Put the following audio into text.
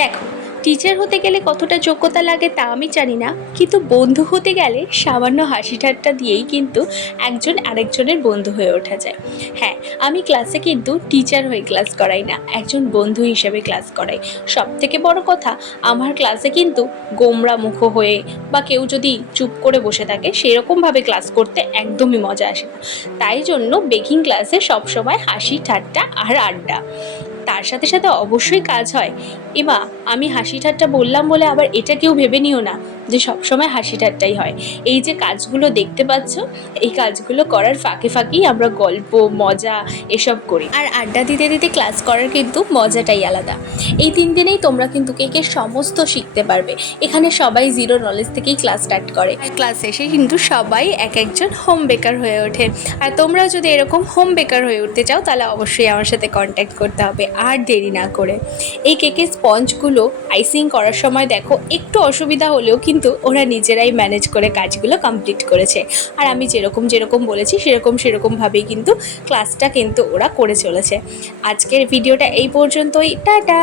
দেখো, টিচার হতে গেলে কতটা যোগ্যতা লাগে তা আমি জানি না, কিন্তু বন্ধু হতে গেলে সামান্য হাসি ঠাট্টা দিয়েই কিন্তু একজন আরেকজনের বন্ধু হয়ে ওঠা যায়। হ্যাঁ, আমি ক্লাসে কিন্তু টিচার হয়ে ক্লাস করাই না, একজন বন্ধু হিসেবে ক্লাস করাই। সব থেকে বড় কথা, আমার ক্লাসে কিন্তু গোমরা মুখ হয়ে বা কেউ যদি চুপ করে বসে থাকে সেরকমভাবে ক্লাস করতে একদমই মজা আসে না। তাই জন্য বেকিং ক্লাসে সবসময় হাসি ঠাট্টা আর আড্ডা, তার সাথে সাথে অবশ্যই কাজ হয়। এমা, আমি হাসি ঠাট্টা বললাম বলে আবার এটা কেউ ভেবে নিও না যে সবসময় হাসি ঠাট্টাই হয়। এই যে কাজগুলো দেখতে পাচ্ছ, এই কাজগুলো করার ফাঁকে ফাঁকেই আমরা গল্প মজা এসব করি, আর আড্ডা দিতে দিতে ক্লাস করার কিন্তু মজাটাই আলাদা। এই 3 দিনেই তোমরা কিন্তু কেকের সমস্ত শিখতে পারবে। এখানে সবাই জিরো নলেজ থেকেই ক্লাস স্টার্ট করে, ক্লাস শেষে কিন্তু সবাই এক একজন হোম বেকার হয়ে ওঠে। আর তোমরাও যদি এরকম হোম বেকার হয়ে উঠতে চাও তাহলে অবশ্যই আমার সাথে কন্ট্যাক্ট করতে হবে, আর দেরি না করে। এই কেকের স্পঞ্জগুলো আইসিং করার সময় দেখো একটু অসুবিধা হলেও কিন্তু ওরা নিজেরাই ম্যানেজ করে কাজগুলো কমপ্লিট করেছে। আর আমি যেরকম বলেছি সেরকমভাবেই কিন্তু ক্লাসটা কিন্তু ওরা করে চলেছে। আজকের ভিডিওটা এই পর্যন্তই, টাটা।